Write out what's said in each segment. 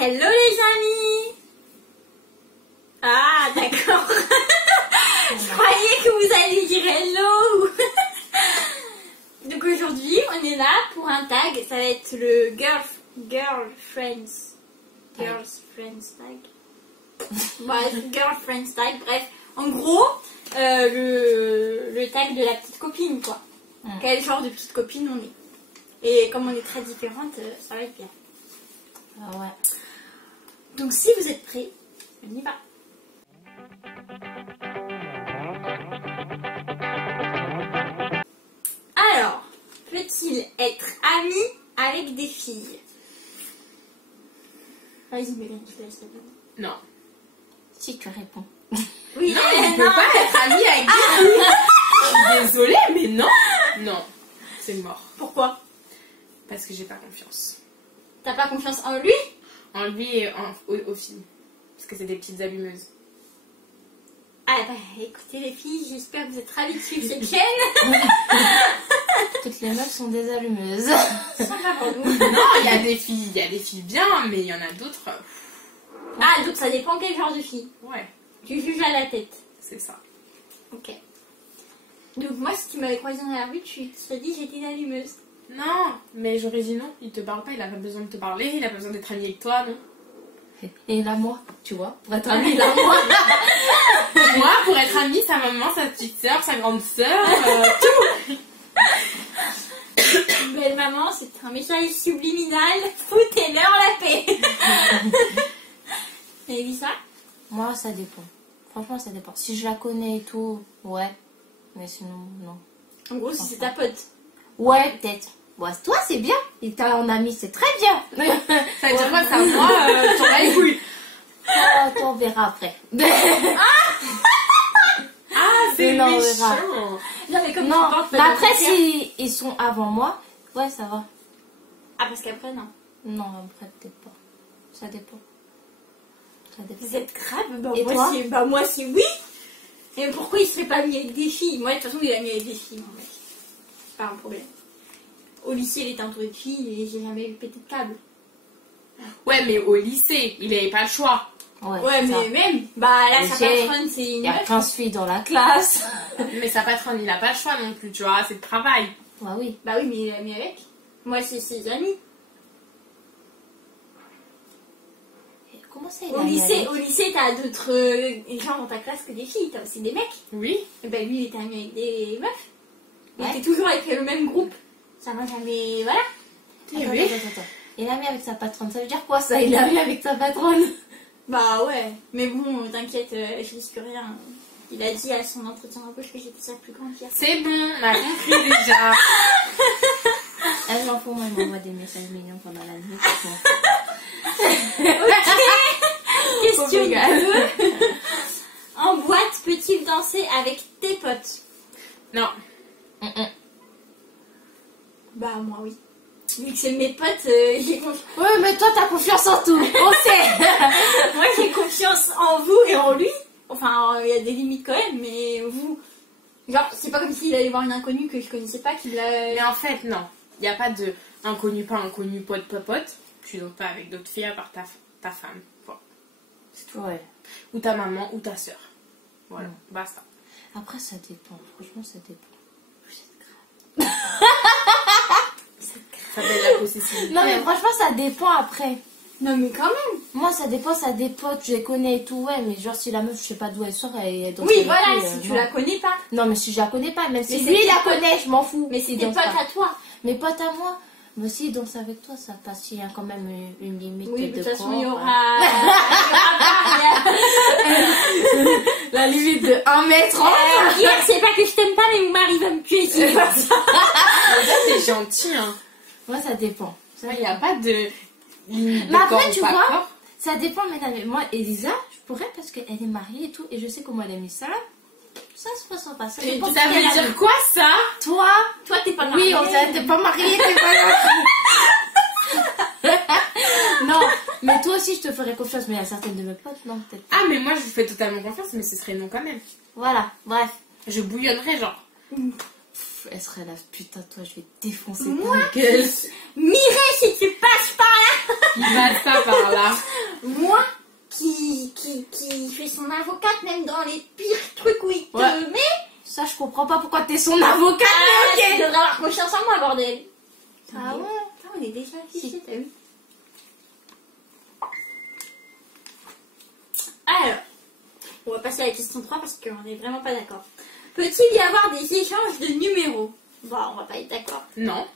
Hello les amis. Ah d'accord. Je croyais que vous alliez dire hello. Donc aujourd'hui on est là pour un tag. Ça va être le Girlfriends tag. Bref, Girlfriends tag. Bref, en gros le tag de la petite copine quoi. Quel genre de petite copine on est. Et comme on est très différentes, ça va être bien. Ah ouais. Donc si vous êtes prêts, on y va. Alors, peut-il être ami avec des filles? Vas-y, Mélanie, je te laisse la parole. Non. Si tu réponds. Oui, Non, il ne peut pas être ami avec des filles. Je suis désolée, mais non. Non, c'est mort. Pourquoi? Parce que j'ai pas confiance. T'as pas confiance en lui? En lui et aux filles. Parce que c'est des petites allumeuses. Ah bah écoutez les filles, j'espère que vous êtes ravis de suivre cette chaîne. Toutes les meufs sont des allumeuses. Ça va pour nous. Non, il y a des filles bien, mais il y en a d'autres. Ah donc ça dépend quel genre de fille. Ouais, Tu juges à la tête. c'est ça. Ok. Donc moi si tu m'avais croisé dans la rue, tu te serais dit j'étais une allumeuse. Non, mais j'aurais dit non, il te parle pas, il a pas besoin de te parler, il a pas besoin d'être ami avec toi, non. Et là, moi, tu vois, pour être amie, là, moi. Moi, pour être amie, sa maman, sa petite soeur, sa grande soeur, tout. Belle maman, c'est un message subliminal. Foutez-leur la paix. Vous avez vu ça? Moi, ça dépend. Franchement, ça dépend. Si je la connais et tout, ouais. Mais sinon, non. En gros, si c'est ta pote. Ouais, peut-être. Bon, toi, c'est bien. Et t'as un ami, c'est très bien. Ça veut dire quoi, ça, moi, tu vas les couilles. Oh, toi, on verra après. Ah, c'est Non, on méchant. Non, mais comme Non, tu penses, mais après, si ils sont avant moi, ouais, ça va. Ah, parce qu'après, non. Non, après, peut-être pas. Ça dépend. Ça dépend. Vous êtes grave. Bah, Et moi, toi? moi, c'est oui. Et pourquoi il serait pas mis avec des filles? Moi, de toute façon, il est mis avec des filles, mon mec. C'est pas un problème. Au lycée, il était entouré de filles et j'ai jamais eu pété de câble. Ouais, mais au lycée, il avait pas le choix. Ouais, ça. mais même. Bah, là, Mais sa j'ai- patronne, c'est Il une y a meuf. 15 filles dans la classe. Mais sa patronne, il a pas le choix non plus, tu vois, c'est le travail. Ouais, oui. Bah oui, mais il est mis avec. Moi, c'est ses amis. Et comment ça, il Au a y lycée, allé t'as d'autres gens dans ta classe que des filles. T'as aussi des mecs. Oui. Et ben lui, il était ami avec des meufs. Il Ouais. était toujours avec le même groupe. Ça m'a jamais... Voilà. Attends, Oui. attends. Il a mis avec sa patronne. Ça veut dire quoi, ça? Il a mis avec sa patronne. Bah ouais. Mais bon, t'inquiète, je risque rien. Il a dit à son entretien d'embauche que j'étais sa plus grande fierté. C'est bon, on a compris déjà. Elle m'en fout, moi, elle m'envoie des messages mignons pendant la nuit. Question Pauvre 2. En boîte, peux-tu danser avec tes potes? Non. Bah moi oui. Vu que c'est mes potes, j'ai confiance. Ouais, mais toi, t'as confiance en tout. On sait. Moi j'ai confiance en vous et en lui. Enfin, il y a des limites quand même, mais vous... Genre, c'est pas comme s'il allait voir une inconnue que je connaissais pas, qu'il l'a... Mais en fait, non. Il n'y a pas de inconnu, pas inconnu, pote, pas pote. Tu danses pas avec d'autres filles à part ta femme. Voilà. C'est tout. Ouais. Ou ta maman, ou ta soeur. Voilà, basta. Après, ça dépend. Franchement, ça dépend. Ça s'appelle la possessivité. Non, mais franchement, ça dépend après. Non mais quand même. Moi, ça dépend des potes, je les connais et tout, ouais, mais genre, si la meuf, je sais pas d'où elle sort, elle danse Oui, avec voilà, lui, si tu non. la connais pas. Non, mais si je la connais pas, même si Mais lui, c'est il tes la potes. connaît, je m'en fous. Mais c'est Il tes danse potes pas. à toi. Mes potes à moi, mais s'ils dansent avec toi, ça passe, il y a quand même une limite Oui, de de toute façon, corps, il y ouais. aura... La limite de 1 mètre. Hier, c'est pas que je t'aime pas, mais mon mari va me tuer si je fais ça. T'es gentil, hein. Moi, ça dépend. Il n'y a pas de limite de Mais corps après, ou tu pas vois, corps. ça dépend, mesdames. Moi, Elisa, je pourrais parce qu'elle est mariée et tout, et je sais comment elle a mis ça. Ça se passe pas. Ça Mais dépend ça de Ça quelle veut année. dire quoi, ça? Toi, Toi, t'es pas mariée. oui, on t'es pas mariée, t'es pas mariée. Non, mais toi aussi, je te ferais confiance, mais il y a certaines de mes potes, non, peut-être pas. Ah, mais moi, je vous fais totalement confiance, mais ce serait non quand même. Voilà, bref. Je bouillonnerais, genre. Elle serait là, putain, toi, je vais te défoncer Moi ta gueule. Mireille, si tu passes par là. Il passe pas par là. Moi qui fait son avocate, même dans les pires trucs où il te Ouais. met. Ça, je comprends pas pourquoi t'es son avocat, mais Tu ok. devrais avoir confiance en moi, bordel. Ah ouais. Putain, on est déjà affichés, t'as vu? Alors, on va passer à la question 3 parce qu'on n'est vraiment pas d'accord. Peut-il y avoir des échanges de numéros? Bon, on va pas être d'accord. Non.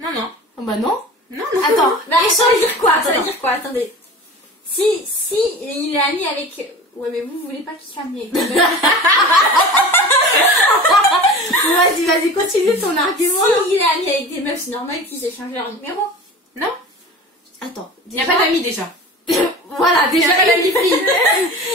Non, non. Oh, bah non. Non, non. Attends, Bah, ça veut dire quoi? Ça Attends. veut dire quoi? Attendez. Si il est ami avec... Ouais, mais vous voulez pas qu'il soit ami avec des meufs. Vas-y, continue ton argument. Si il est ami avec des meufs, c'est normal qu'ils échangent leurs numéros. Non. Attends, Il n'y a pas d'amis déjà. Voilà, Il n'y déjà, a pas d'amis filles.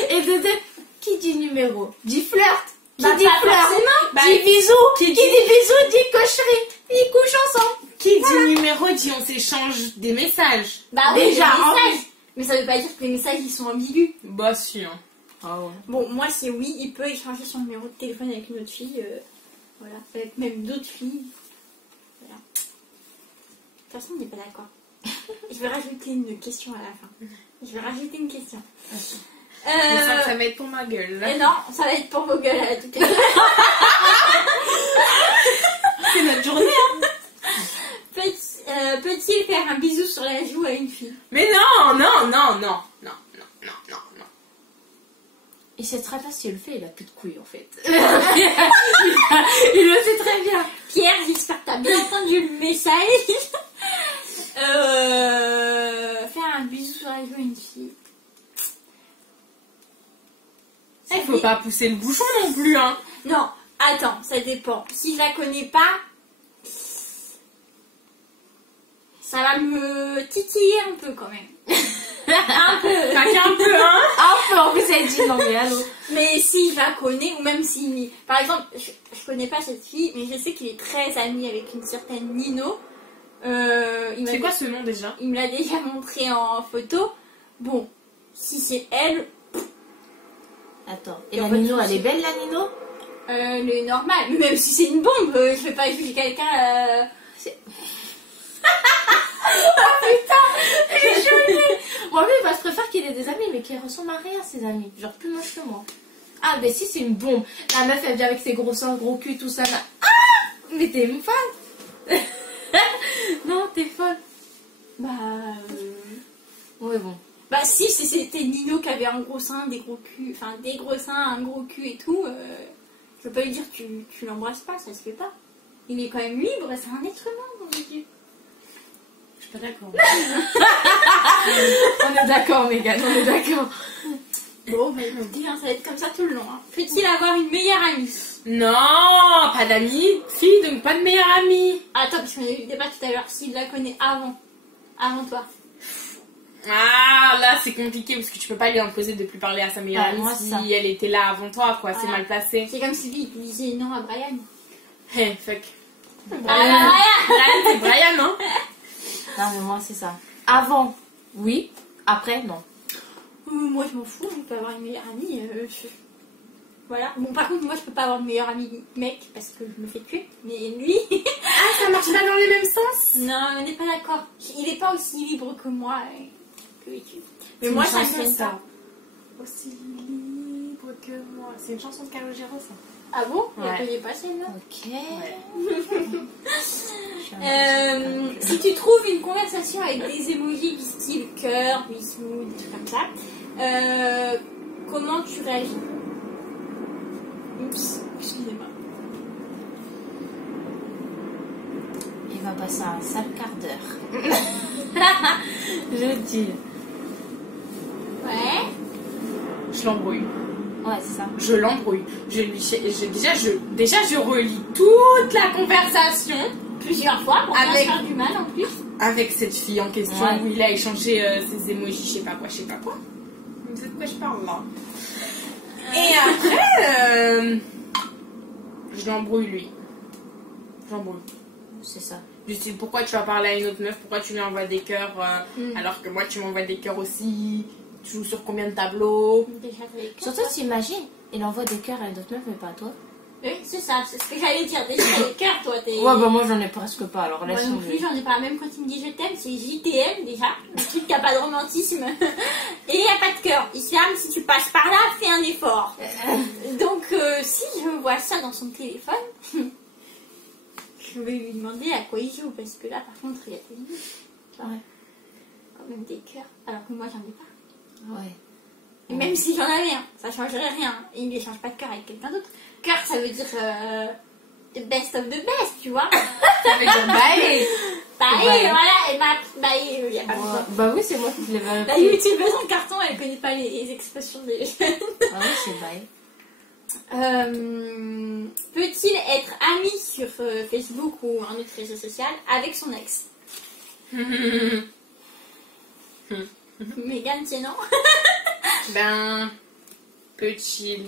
Et de deux, qui dit numéro? Dit flirt. Qui Bah, dit pas flirt? forcément. Bah, Dit bisous. Qui dit bisous dit cocherie. Ils couchent ensemble. Qui dit numéro dit on s'échange des messages. Bah oui, Déjà, des en messages. Mais ça veut pas dire que les messages, ils sont ambigus. Bah si. Hein. Ah ouais. Bon, moi, c'est oui, il peut échanger son numéro de téléphone avec une autre fille. Voilà, avec même d'autres filles. Voilà. De toute façon, on n'est pas d'accord. Je vais rajouter une question à la fin. Je vais rajouter une question. Je sens que ça va être pour ma gueule. Là. Et non, ça va être pour vos gueules à tout cas. C'est notre journée. Hein. Peut-il faire un bisou sur la joue à une fille? Mais non, non, non, non, non, non, non, non, non. Et c'est très bien si il le fait, il a plus de couilles en fait. il le fait très bien. Pierre, j'espère que t'as bien entendu le message. Faire un bisou sur la joue à une fille. Il faut pas pousser le bouchon non plus, hein. Non, attends, ça dépend. Si je la connais pas, ça va me titiller un peu quand même. Un peu. Pas qu'un peu, hein. Ah, on peut en plus elle dit non mais allô. Mais si je la connais, ou même si... Par exemple, je connais pas cette fille, mais je sais qu'il est très ami avec une certaine Nino. C'est quoi ce nom déjà? Il me l'a déjà montré en photo. Bon, si c'est elle, Attends, et la Nino, elle est belle la Nino? le normal. Mais même si c'est une bombe, je vais pas juger quelqu'un... J'ai choqué. Moi lui, bah, je préfère qu'il ait des amis, mais qu'il ressemble à rien ses amis. Genre plus moche que moi. Ah, mais si c'est une bombe. La meuf, elle vient avec ses gros seins, gros cul, tout ça. Là. Ah, mais t'es une folle. Non, t'es folle. Bah... Ouais, bon. Bah si c'était Nino qui avait un gros sein, des gros culs, enfin des gros seins, un gros cul et tout, je peux pas lui dire tu l'embrasses pas, ça se fait pas. Il est quand même libre, c'est un être humain, mon Dieu. Je suis pas d'accord. On est d'accord, Mégane, on est d'accord. Bon, bah écoutez, hein, ça va être comme ça tout le long. Hein. Peut-il avoir une meilleure amie? Non, pas d'amis. Fille, donc pas de meilleure amie. Attends, parce qu'on a eu le débat tout à l'heure, s'il la connaît avant toi. Ah, là c'est compliqué parce que tu peux pas lui imposer de plus parler à sa meilleure Ouais, amie moi, si ça. elle était là avant toi, quoi. C'est Voilà. mal placé. C'est comme si lui il disait non à Brian. Hey, fuck. Ah, Brian, c'est Brian, hein. Non, mais moi, c'est ça. Avant, oui. Après, non. moi je m'en fous, on peut avoir une meilleure amie. Voilà. Bon, par contre, moi je peux pas avoir de meilleur ami mec parce que je me fais tuer. Mais lui. Ah, ça marche pas dans les mêmes sens. Non, on n'est pas d'accord. Il est pas aussi libre que moi. Que tu. Mais C'est moi une ça me chanson, fait ça. ça. Aussi libre que moi. C'est une chanson de Calogero, ça. Ah bon? Ouais. Je connais pas celle-là. Ok. Si tu trouves une conversation avec des emojis du style cœur, bisous, des trucs comme ça, comment tu réagis? Oups, excusez-moi. Il va passer un sale quart d'heure. Je dis. Ouais. Je l'embrouille. Ouais, c'est ça. Je l'embrouille. Déjà, je relis toute la conversation Plusieurs fois pour bien Avec- se faire du mal en plus. avec cette fille en question Ouais. où il a échangé ses emojis, je sais pas quoi. Vous savez de quoi je parle là? Et après, je l'embrouille lui. J'embrouille. C'est ça. Je dis pourquoi tu vas parler à une autre meuf, pourquoi tu lui envoies des cœurs alors que moi tu m'envoies des cœurs aussi. Tu joues sur combien de tableaux? Déjà avec Surtout, t'imagines, il envoie des cœurs à d'autres meufs, mais pas à toi. Oui, c'est ça, c'est ce que j'allais dire. Déjà, t'as les cœurs, toi, t'es. Ouais, bah moi j'en ai presque pas, alors Moi laisse non tomber. plus, j'en ai pas. Même quand il me dit je t'aime, c'est JTM déjà. Le truc qui a pas de romantisme. Et il n'y a pas de cœur. Islam, si tu passes par là, fais un effort. Donc, si je vois ça dans son téléphone, je vais lui demander à quoi il joue. Parce que là, par contre, il y a des limites. Ouais. Quand même des cœurs. Alors que moi, j'en ai pas. Ouais. Et même si j'en avais un, ça changerait rien. Il ne change pas de cœur avec quelqu'un d'autre. Cœur, ça veut dire the best of the best, tu vois. Ça veut dire bye. Bye, Bye. voilà, et bye, il n'y a pas besoin. Bah oui, c'est moi qui l'ai mal La appris. youtubeuse en carton, elle connaît pas les expressions des jeunes. Ah oui, c'est bye. Peut-il être ami sur Facebook ou un autre réseau social avec son ex? Mégane, c'est non. Ben, peut-il.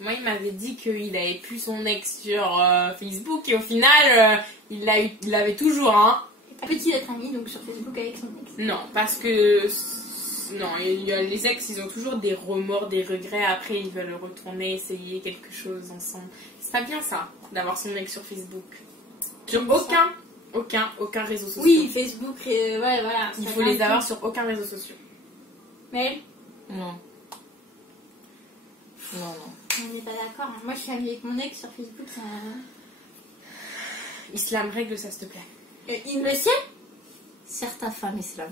Moi, il m'avait dit qu'il avait plus son ex sur Facebook et au final, il l'avait toujours, hein. Peut-il être ami donc sur Facebook avec son ex? Non, parce que non, les ex, ils ont toujours des remords, des regrets. Après, ils veulent retourner, essayer quelque chose ensemble. C'est pas bien ça, d'avoir son ex sur Facebook. Sur aucun réseau social. Oui, Facebook, ouais, voilà. Il ça faut vient les de avoir tout. sur aucun réseau social. Mais Non. Non. on n'est pas d'accord. Hein. Moi, je suis amie avec mon ex sur Facebook. Ça... Islam, règle ça, s'il te plaît. Il me le sait. Certaines femmes islam.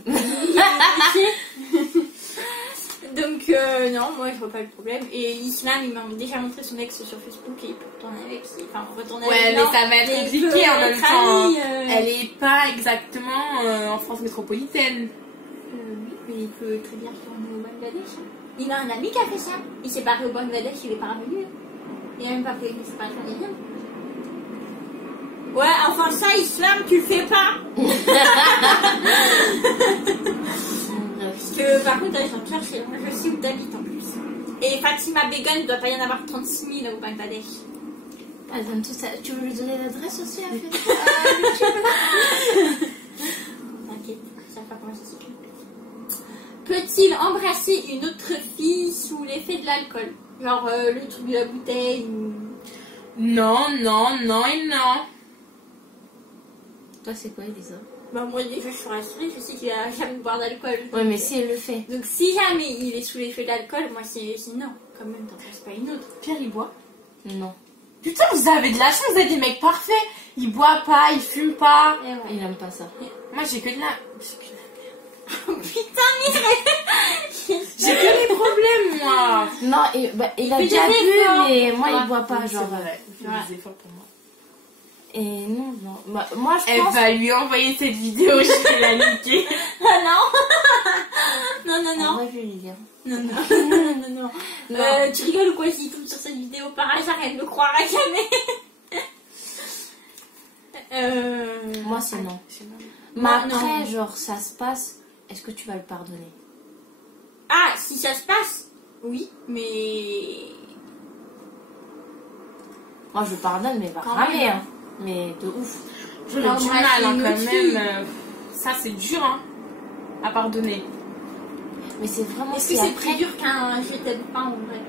Donc, non, moi je vois pas le problème. Et Islam, il m'a déjà montré son ex sur Facebook et il peut retourner avec. Enfin, retourner Ouais, avec. mais non, ça va être mais il compliqué peut en même être temps. ami, Elle est pas exactement en France métropolitaine. Oui, mais il peut très bien retourner au Bangladesh. Hein. Il a un ami qui a fait ça. Il s'est barré au Bangladesh, il est pas revenu. Il a même pas fait une séparation ni rien. Ouais, enfin ça, Islam, tu le fais pas. Parce que par contre, je cherche, moi je sais où t'habites en plus. Et Fatima Began, il doit pas y en avoir 36 000 au Bangladesh. Elle donne tout ça. Tu veux lui donner l'adresse aussi à fait T'inquiète, ça va pas comment ça s'écrit. Peut-il embrasser une autre fille sous l'effet de l'alcool? Genre le truc de la bouteille ou... Non, non, non et non. Toi, c'est quoi, Elisa? Bah moi déjà je suis rassurée, je sais qu'il a jamais boire d'alcool. Ouais, mais si elle le fait. Donc si jamais il est sous l'effet d'alcool, moi c'est non. Quand même, t'en passes pas une autre. Pierre, il boit. Non. Putain, vous avez de la chance, vous êtes des mecs parfaits. Il boit pas, il fume pas. Et ouais. Il aime pas ça. Moi, j'ai que de la... Oh putain, mais J'ai que des problèmes, moi. Non, il a fait déjà des bu, efforts. mais moi, Ouais. il boit pas, Oui, c'est genre. vrai, il fait Ouais. des efforts pour moi. Et non. Bah, moi, je Elle pense. va lui envoyer cette vidéo, je vais la niquer. Ah non. Non. En vrai, je vais lui dire. Non. Non. Tu rigoles ou quoi s'il tombe sur cette vidéo par hasard, elle ne le croira jamais. Moi, c'est non. Mais Moi, après, non. genre, ça se passe. Est-ce que tu vas le pardonner? Ah, si ça se passe, oui, mais... Moi, je le pardonne, mais il va Quand ramer, même. hein. Mais de ouf. J'aurais Non, du moi, mal, c'est hein, une quand autre fille. même. Ça, c'est dur, hein, à pardonner. Mais c'est vraiment. Est-ce que c'est plus dur qu'un je t'aime pas en vrai?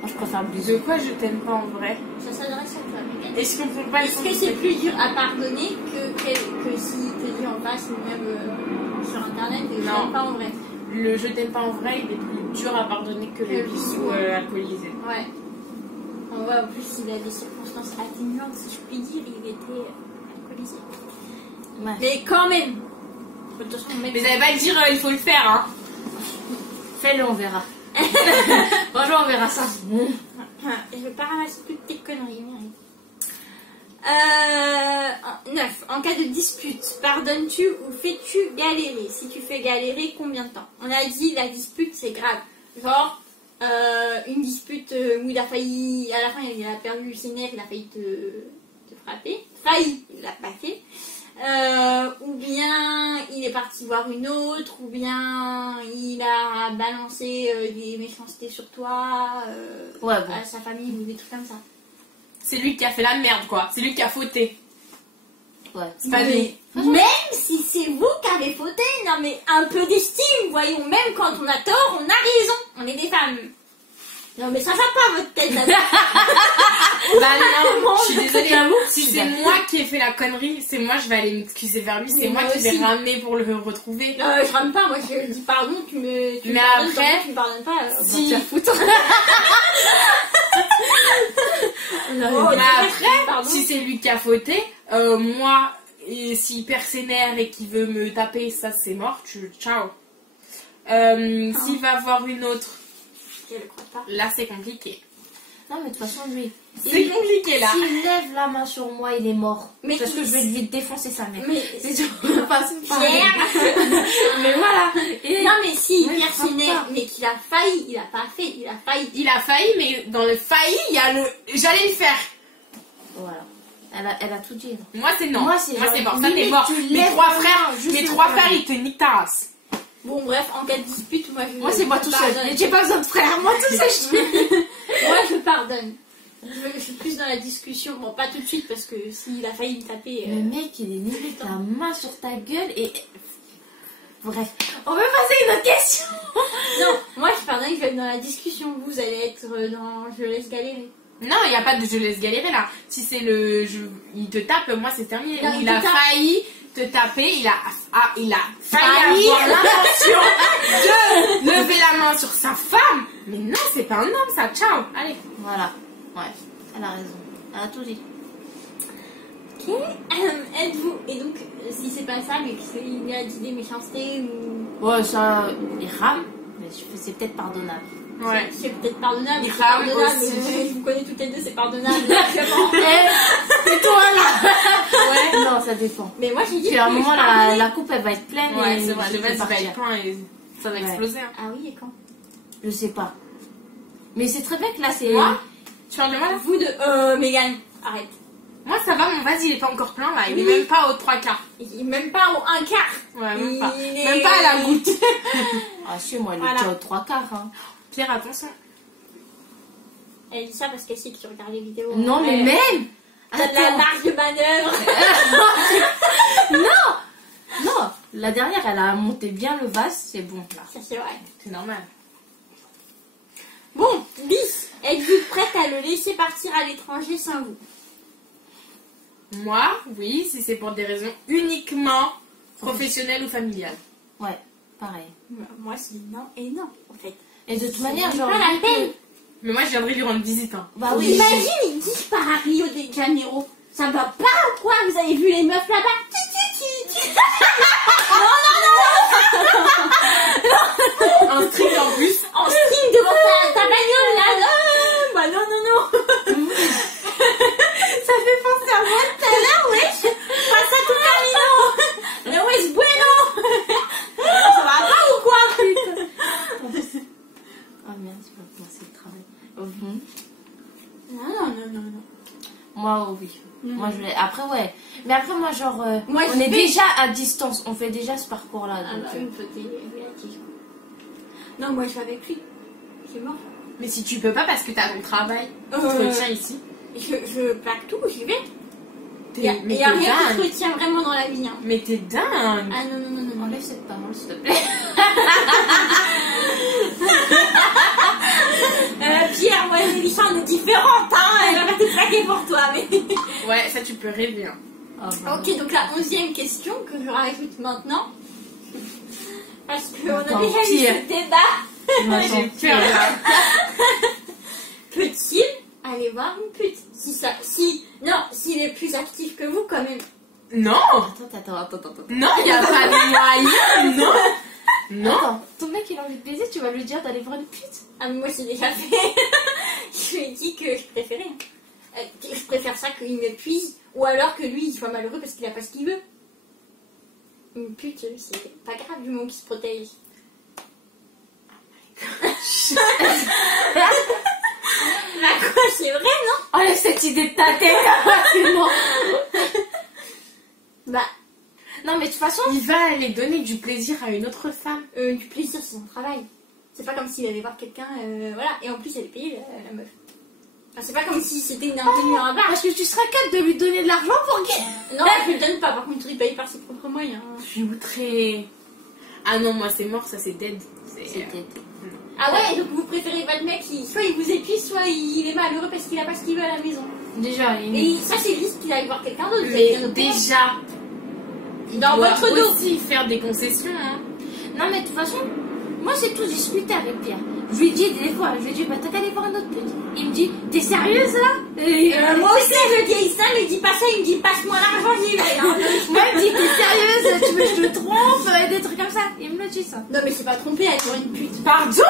Moi, je préfère le bisou. De quoi je t'aime pas en vrai? Ça s'adresse à toi, Megan. Et je comprends pas le Est-ce sens que du c'est truc. plus dur à pardonner que s'il te dit en face ou même sur internet et je Non. t'aime pas en vrai? Le je t'aime pas en vrai, il est plus dur à pardonner que le Le bisou bisou, alcoolisé. Ouais. On voit en plus il a des circonstances atténuantes, si je puis dire, il était alcoolisé. Ouais. Mais quand même! De toute façon, le mec. Mais vous allez pas le dire, il faut le faire, hein. Fais-le, on verra. Bonjour, on verra ça. Je vais pas ramasser toutes tes conneries, merde. 9. En cas de dispute, pardonnes-tu ou fais-tu galérer? Si tu fais galérer, combien de temps? On a dit la dispute c'est grave. Genre, une dispute où il a failli, à la fin il a perdu ses nerfs, il a failli te frapper. Failli, il l'a pas fait. Ou bien il est parti voir une autre, ou bien il a balancé des méchancetés sur toi, Ouais, bon. à sa famille ou des trucs comme ça. C'est lui qui a fait la merde, quoi. C'est lui qui a fauté. Ouais. C'est pas Mais nous. même si c'est vous qui avez fauté, non mais un peu d'estime, voyons, même quand on a tort, on a raison, on est des femmes. Non, mais ça va pas, votre tête. Bah non, je suis désolée. J'avoue, Si je suis c'est d'accord. moi qui ai fait la connerie, c'est moi, je vais aller m'excuser vers lui. C'est Mais moi moi qui vais aussi. ramener pour le retrouver. Je rame pas, moi je dis pardon, tu me Mais pardonnes, après, donc tu me pardonnes pas. si- Bah, foutre. Non, Mais c'est vrai, après, pardon. si c'est lui qui a fauté, moi, et s'il perd ses nerfs et qu'il veut me taper, ça c'est mort, ciao. S'il va voir une autre, Je le crois pas. là c'est compliqué. Non, mais de toute façon, lui. C'est compliqué là. S'il lève la main sur moi, il est mort. Mais Parce que je vais lui défoncer sa mère. Mais C'est tout. C'est pas Pierre. Mais voilà. Et Non, mais si, Moi, je Pierre crois Sénère, pas. mais qu'il a failli, il a pas fait, il a failli. Il a failli, mais dans le failli, il y a le. J'allais le faire. Voilà. Elle a tout dit. Moi c'est non. Moi, c'est genre, mort. Ça t'es limite, mort. tu Mes lèves trois la frères, main, juste mes le trois faire. frères, ils te niquent ta race. Bon, bref, en cas de dispute, Moi, c'est moi tout seul. pardonne. J'ai pas besoin de frère. Moi tout seul, je suis. Moi, je pardonne. Je suis plus dans la discussion. Bon, pas tout de suite, parce que s'il a failli me taper. Le mec, il est limite la main sur ta gueule et. Bref. On va passer à une autre question. Non, moi, je pardonne, je vais être dans la discussion. Vous allez être dans. Je laisse galérer. Non, il n'y a pas de je laisse galérer là. Si c'est il te tape, moi c'est terminé. Non, Ou il il te a tape. failli te taper, il a failli Failli. avoir l'intention de lever la main sur sa femme. Mais non, c'est pas un homme ça, ciao. Allez. Voilà. Ouais. Elle a raison. Elle a tout dit. Ok. Êtes-vous. Et donc, si c'est pas ça, mais qu'il y a dit des méchancetés ou. Ouais, ça. Il rame. Mais c'est peut-être pardonnable. Ouais. C'est peut-être pardonnable. Il c'est rame pardonnable. aussi. Je vous connais toutes les deux, c'est pardonnable. largement. C'est toi là. Ouais. Non, ça dépend. Mais moi, j'ai dit. Puis à un que moment, je pardonnais. la coupe elle va être pleine. Ouais, et c'est vrai, je le vais vase va partir. être plein et ça va Ouais. exploser. Hein. Ah oui, et quand Je sais pas. Mais c'est très bien que là, c'est. Moi Tu parles de moi là Vous deux. Mégane, arrête. Moi ça va, mon vase il est pas encore plein là, il est Oui. même pas aux 3/4. Il est même pas au un quart. Ouais, même pas. Il est- Même pas à la goutte. Ah, si, moi, elle Voilà. est déjà aux 3/4. Hein. Pierre, attention. Elle dit ça parce qu'elle sait que tu regardes les vidéos. Non, mais Elle- même. T'as de la Attends. marge de manœuvre. Non, la dernière, elle a monté bien le vase, c'est bon là. Ça, c'est vrai. C'est normal. Bon, bis. Êtes-vous prête à le laisser partir à l'étranger sans vous? Moi, oui, si c'est pour des raisons uniquement professionnelles ou familiales. Ouais, pareil. Moi, c'est non et non, en fait. Et de toute C'est manière, genre. pas la vu que- peine. Mais moi, je viendrai lui rendre visite. Hein. Bah oui. Imagine, ils disent par à Rio de Janeiro. Ça va pas ou quoi? Vous avez vu les meufs là-bas? Un string en plus. En string devant ta bagnole là. Non, bah non. Ça fait penser à moi tout à l'heure, wesh. Passe à tout camino. Le wesh bueno. Ça va pas ou quoi? Ah merde, je vais commencer le travail. Non. Moi, oui. Moi, je vais. Après, ouais. Mais après, moi, genre. Moi, on je est vais- déjà à distance. On fait déjà ce parcours-là. Ah Donc, bah, une fois, t'es réactif. Non, moi je vais avec lui. C'est mort. Mais si tu peux pas parce que t'as ton travail, tu te retiens ici. Je plaque tout, j'y vais. T'es- Il mais y a t'es rien qui te dingue. retient vraiment dans la vie. Hein. Mais t'es dingue. Ah non. enlève cette parole, s'il te plaît. Pierre, moi, Mélissa, on est différentes, hein. Elle va pas te plaquer pour toi, mais. Ouais, ça tu peux rêver. Hein. Oh, bah. Ok, donc la 11e question que je rajoute maintenant. Parce qu'on a Attends, déjà eu pire. ce débat. Attends, J'ai peur là. Peut-il aller voir une pute? Non, s'il est plus actif que vous, quand même. Non. Attends. Non, il n'y a pas de moyen. Non. Non. Attends, ton mec il a envie de baiser, tu vas lui dire d'aller voir une pute? Ah, mais moi, j'ai déjà fait. Je lui ai dit que je préférais. Je préfère ça qu'il m'épuise. Ou alors que lui, il soit malheureux parce qu'il a pas ce qu'il veut. Une pute, c'est pas grave du moment qu'il se protège. Bah quoi, c'est vrai, non? Enlève cette idée de ta tête, c'est bon. Bah, Non, mais de toute façon, Il va aller donner du plaisir à une autre femme. du plaisir, c'est son travail. C'est pas comme s'il allait voir quelqu'un, voilà. Et en plus, elle est payée, la meuf. Enfin, c'est pas comme si c'était une inconnue en bar. parce que tu seras capable de lui donner de l'argent pour qu'il... Non, je lui donne pas. Par contre, il paye par ses propres moyens. Je suis outrée. Ah non, moi c'est mort, ça c'est dead. C'était... Ah ouais, donc vous préférez votre mec qui soit il vous épuise, soit il est malheureux parce qu'il a pas ce qu'il veut à la maison. Déjà, Et ça, c'est risque qu'il aille voir quelqu'un d'autre. Mais déjà, dans doit votre dos. aussi faire des concessions. Hein. Non, mais de toute façon, moi, c'est tout discuté avec Pierre. Je lui dis des fois, je lui dis, bah t'as qu'à aller voir un autre pute. Il me dit, t'es sérieuse là? Moi aussi, je dis ça, mais il dit pas ça, il me dit passe-moi l'argent, j'y vais. Hein. Moi, il me dit, t'es sérieuse? Tu veux que je te trompe? Et des trucs comme ça. Il me le dit ça. Non, mais c'est pas trompé, aller voir une pute. Pardon?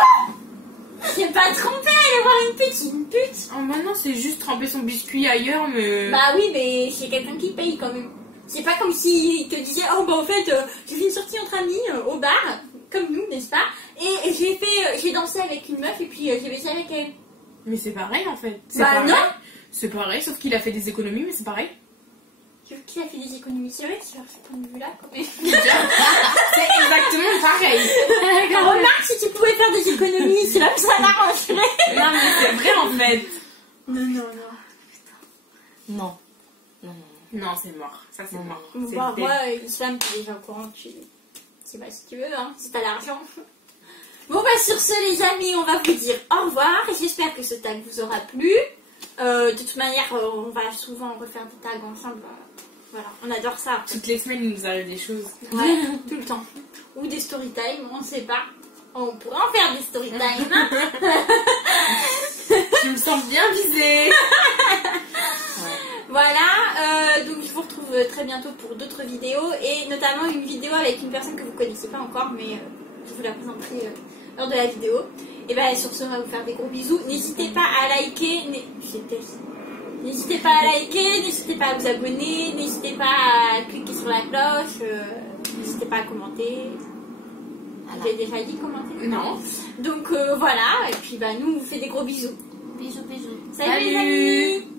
C'est pas trompé, aller voir une pute, c'est une pute. Oh, maintenant, c'est juste tremper son biscuit ailleurs, mais. Bah oui, mais c'est quelqu'un qui paye quand même. C'est pas comme s'il te disait, oh bah en fait, j'ai fait une sortie entre amis au bar, comme nous, n'est-ce pas? Et j'ai dansé avec une meuf et puis j'ai baisé avec elle. Mais c'est pareil en fait. C'est Bah pareil. non. C'est pareil, sauf qu'il a fait des économies, mais c'est pareil. Qui a fait des économies? C'est vrai, sur ce point de vue-là, quand même. C'est exactement pareil. Remarque, si tu pouvais faire des économies, c'est là que ça l'arrangerait. Non, mais c'est vrai en fait. Non. Non. Non, c'est mort. Ça, c'est mort. C'est Bah, dead. moi, Islam, t'es déjà au courant, c'est pas si tu veux, hein, si t'as l'argent. Bon, bah, sur ce, les amis, on va vous dire au revoir. Et j'espère que ce tag vous aura plu. De toute manière, on va souvent refaire des tags ensemble. Voilà, on adore ça. Toutes les semaines, il nous arrive des choses. Ouais, tout le temps. Ou des story time, on sait pas. On pourrait en faire des story time. Hein. Je me sens bien visée. Voilà, donc je vous retrouve très bientôt pour d'autres vidéos et notamment une vidéo avec une personne que vous connaissez pas encore, mais je vous la présenterai lors de la vidéo. Et bien sur ce, on va vous faire des gros bisous. N'hésitez pas à liker, n'hésitez pas à liker, n'hésitez pas à vous abonner, n'hésitez pas à cliquer sur la cloche, n'hésitez pas à commenter. Voilà. J'ai déjà dit commenter? Non. Donc voilà, et puis bah, nous on vous fait des gros bisous. Bisous. Salut les amis!